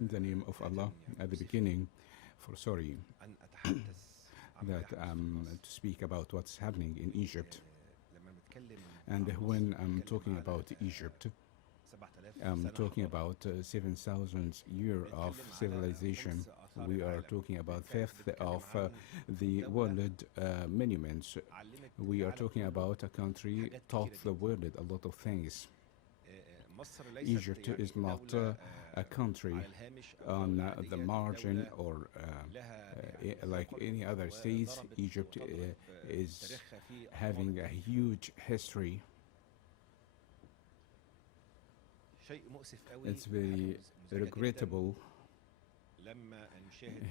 In the name of Allah, at the beginning, sorry that to speak about what's happening in Egypt. And when I'm talking about Egypt, I'm talking about 7,000 years of civilization. We are talking about fifth of the world monuments. We are talking about a country taught the world a lot of things. Egypt is not a country on the margin or like any other states. Egypt is having a huge history. It's very regrettable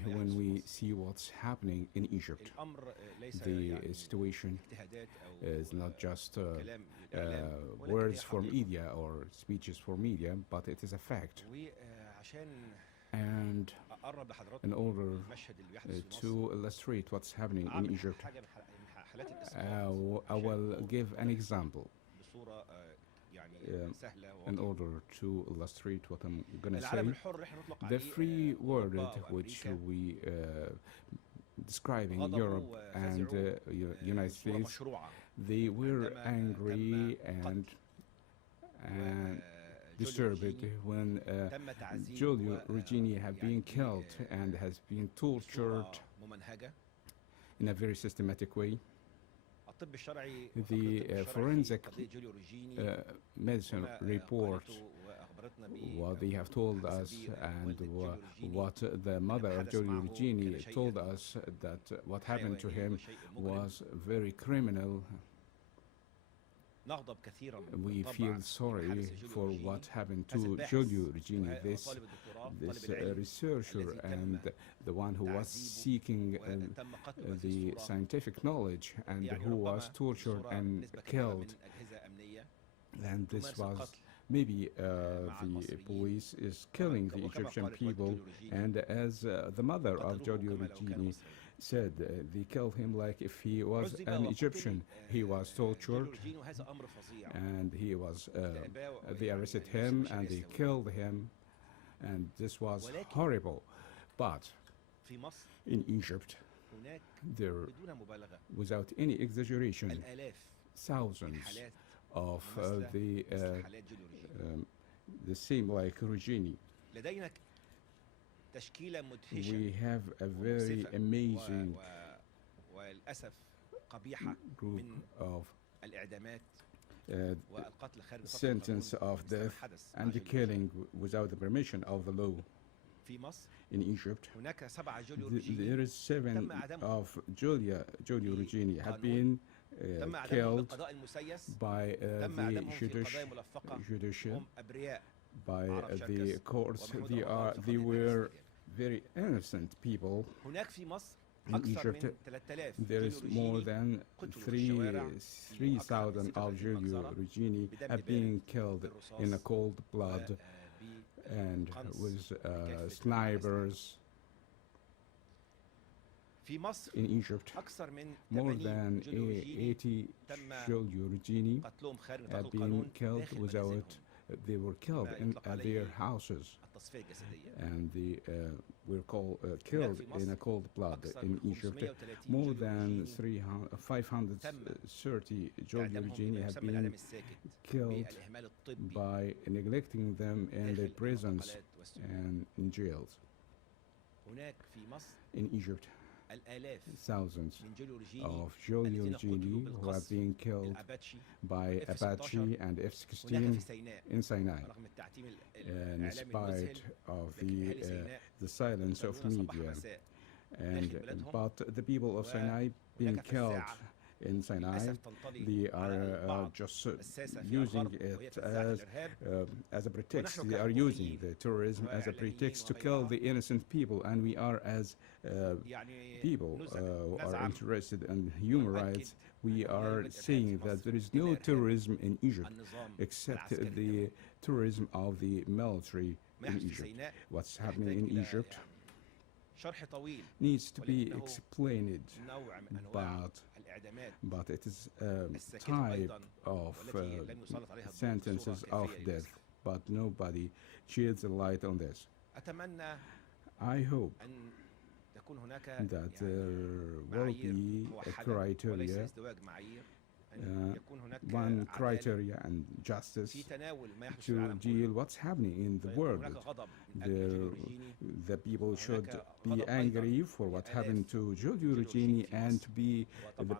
when we see what's happening in Egypt. The situation is not just words for media or speeches for media, but it is a fact. And in order to illustrate what's happening in Egypt, I will give an example. In order to illustrate what I'm going to say, the free world which we describing Europe and United States, they were angry and disturbed when Giulio Regeni have been killed and has been tortured in a very systematic way. The forensic medicine report, what they have told us, and what the mother of Giulio Regeni told us, that what happened to him was very criminal. We feel sorry for what happened to Giulio Regeni, this researcher and the one who was seeking the scientific knowledge and who was tortured and killed. And this was maybe the police is killing the Egyptian people, and as the mother of Giulio Regeni said, they killed him like if he was an Egyptian. He was tortured, and he was they arrested him and they killed him, and this was horrible. But in Egypt, there, without any exaggeration, thousands of the same like Regeni. We have a very amazing group of sentence of death and the killing without the permission of the law. In Egypt, there is 7 of Giulio Regeni have been killed by the judicial, by the courts. They were very innocent people. In Egypt, there is more than 3,000 of Giulio Regeni have been killed in a cold blood and with snipers. In Egypt, more than 80 Giulio Regeni have been killed without. They were killed in their houses, and they were killed in a cold blood. In Egypt, more than 530 Giulio Regeni have been killed by neglecting them in the prisons and in jails. In Egypt, thousands of Giulio Regeni who have been killed by Apache and F-16 in Sinai, in spite of the silence of media. But the people of Sinai being killed in Sinai, they are just using it as a pretext. They are using the terrorism as a pretext to kill the innocent people, and we are as people who are interested in human rights, we are saying that there is no terrorism in Egypt except the terrorism of the military in Egypt. What's happening in Egypt needs to be explained, but it is a type of sentences of death but nobody sheds a light on this. I hope that there will be a criteria, one criteria and justice to deal what's happening in the world. The people should be angry for what happened to Giulio Regeni, and the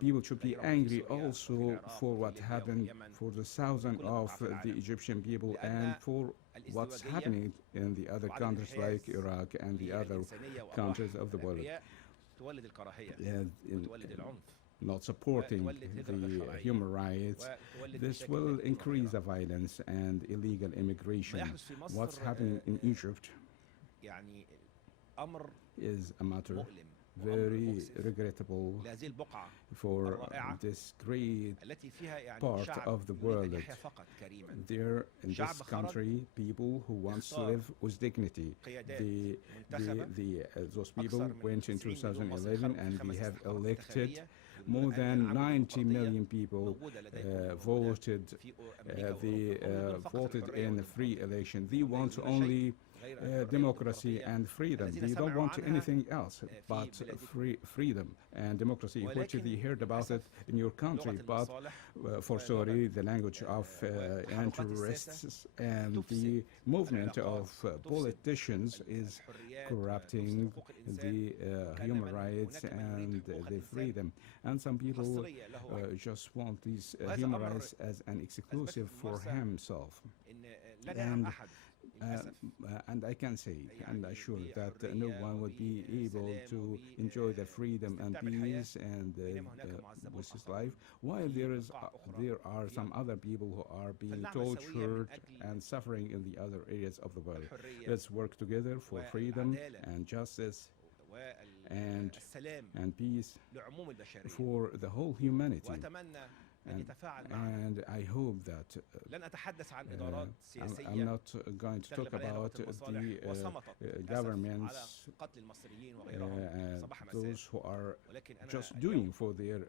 people should be angry also for what happened for the thousands of the Egyptian people and for what's happening in the other countries like Iraq and the other countries of the world. Not supporting the human rights, this will increase the violence and illegal immigration. What's happening in Egypt is a matter very regrettable for this great part of the world. There in this country, people who want to live with dignity. Those people went in 2011 and we have elected more than 90 million people voted. They voted in a free election. They want only democracy and freedom. They don't want anything else but freedom and democracy, which they heard about it in your country, but for sorry, the language of interests and the movement of politicians is corrupting the human rights and the freedom. And some people just want these human rights as an exclusive for himself. And I can say and assure that no one would be able to enjoy the freedom and peace and with his life, while there are some other people who are being tortured and suffering in the other areas of the world. Let's work together for freedom and justice and peace for the whole humanity. And I hope that I'm not going to talk about the governments, those who are just doing for their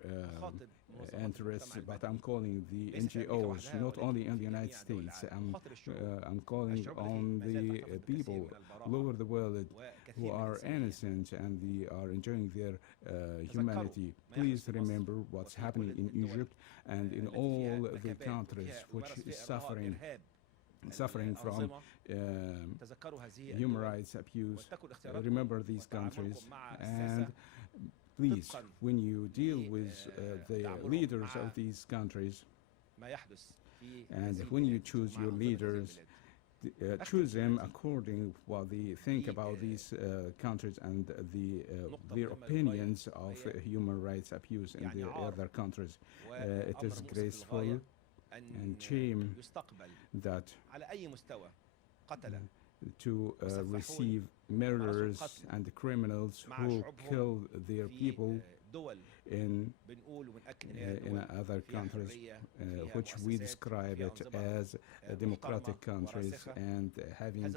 interests, but I'm calling the NGOs, not only in the United States. I'm calling on the people all over the world who are innocent and they are enjoying their humanity. Please remember what's happening in Egypt and in all the countries which is suffering from human rights abuse. Remember these countries, and please, when you deal with the leaders of these countries, and when you choose your leaders, choose them according to what they think about these countries and their opinions of human rights abuse in the other countries. It is graceful and shame that to receive murderers and criminals who kill their people in other countries, which we describe it as democratic countries and having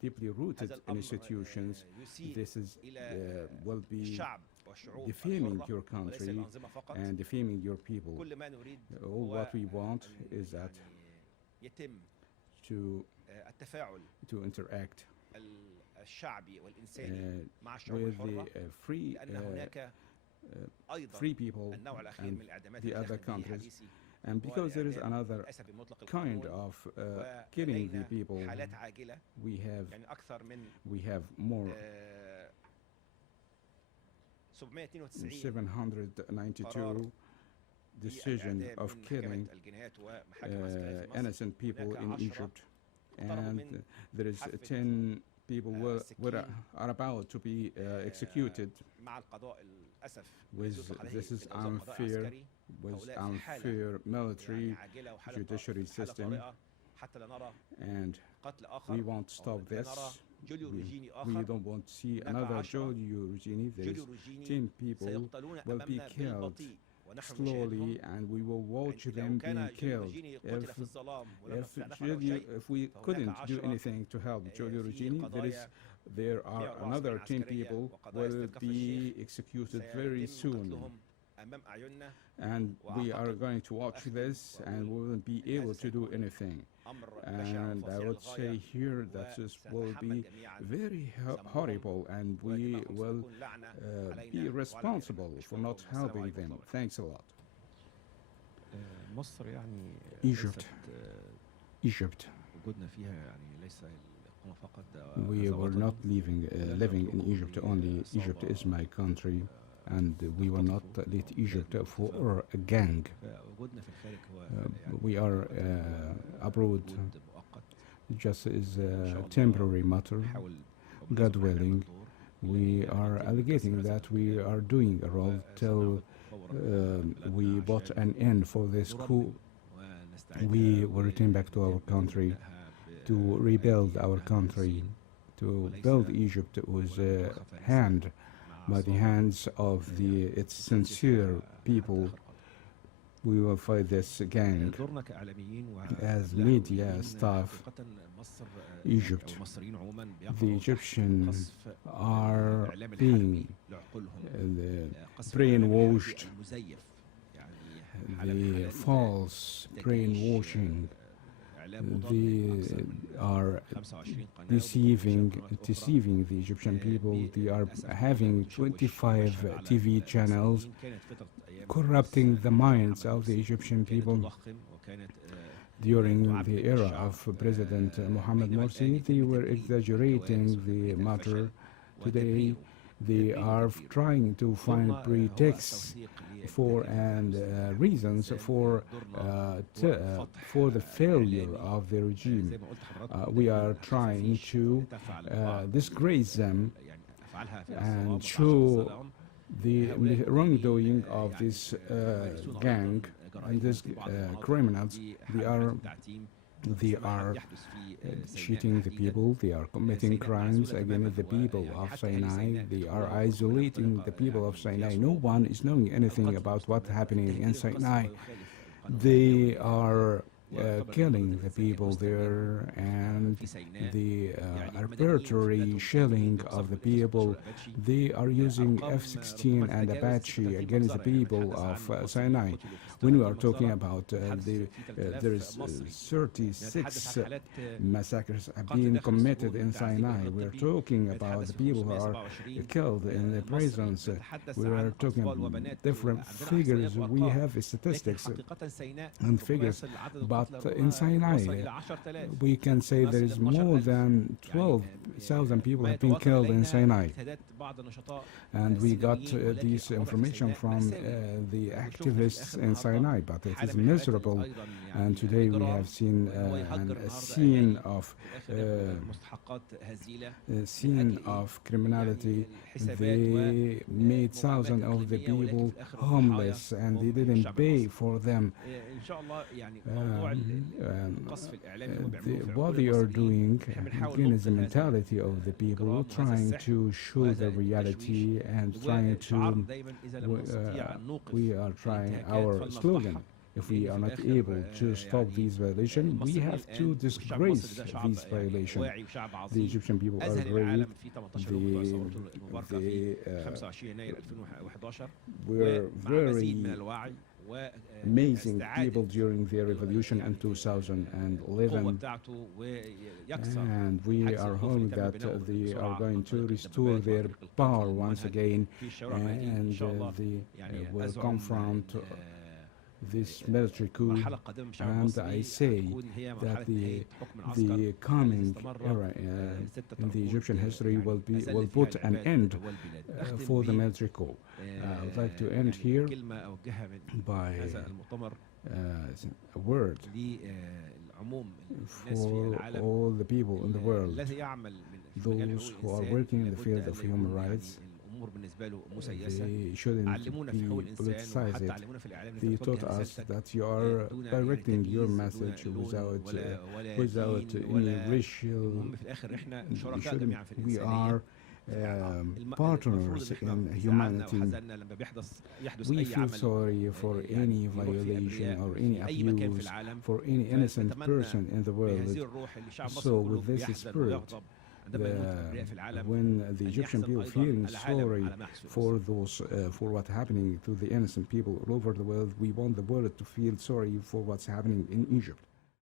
deeply rooted institutions. This is will be defaming your country and defaming your people. All what we want is that to interact with the free people and the other countries. And because there is another kind of killing the people, we have more 792 decision of killing innocent people in Egypt, and there is 10 people are about to be executed. This is unfair, with unfair military judiciary system, and we won't stop this. We don't want to see another Giulio Regeni. There is 10 people will be killed slowly, and we will watch them being killed. If we couldn't do anything to help Giulio Regeni, there are another 10 people will be executed very soon. and we are going to watch this and we won't be able to do anything. And I would say here that this will be very horrible, and we will be responsible for not helping them. Thanks a lot. Egypt. We were not living in Egypt only. Egypt is my country, and we will not let Egypt for a gang. We are abroad just as a temporary matter. God willing, we are alleging that we are doing a role till we put an end for this coup. We will return back to our country, to rebuild our country, to build Egypt with a hand, by the hands of its sincere people. We will fight this gang. As media staff, Egypt, the Egyptians are being brainwashed, the false brainwashing. They are deceiving the Egyptian people. They are having 25 TV channels, corrupting the minds of the Egyptian people. During the era of President Mohammed Morsi, they were exaggerating the matter. Today, they are trying to find pretexts for and reasons for the failure of the regime. We are trying to disgrace them and show the wrongdoing of this gang and these criminals. They are cheating the people, they are committing crimes against the people of Sinai, they are isolating the people of Sinai. No one is knowing anything about what's happening in Sinai. They are killing the people there, and the arbitrary shelling of the people. They are using F-16 and Apache against the people of Sinai. When we are talking about there is 36 massacres have been committed in Sinai. We are talking about the people who are killed in the prisons. We are talking about different figures. We have statistics and figures, but in Sinai, we can say there is more than 12,000 people have been killed in Sinai. And we got this information from the activists in Sinai, but it is miserable. And today we have seen a scene of criminality. They made thousands of the people homeless, and they didn't pay for them. What they are doing again is the mentality of the people, trying to show the reality and trying to we are trying our slogan. If we are not able to stop these violations, we have to disgrace these violations. The Egyptian people are great. We're very amazing people during the revolution in 2011, and we are hoping that they are going to restore their power once again, and they will confront this military coup. And I say that the coming era in the Egyptian history will put an end for the military coup. I would like to end here by a word for all the people in the world, those who are working in the field of human rights. They shouldn't be politicized. They taught us that you are directing your message without any racial. We are partners in humanity. We feel sorry for any violation or any abuse for any innocent person in the world. So with this spirit, when the Egyptian people feeling sorry for what's happening to the innocent people all over the world, we want the world to feel sorry for what's happening in Egypt.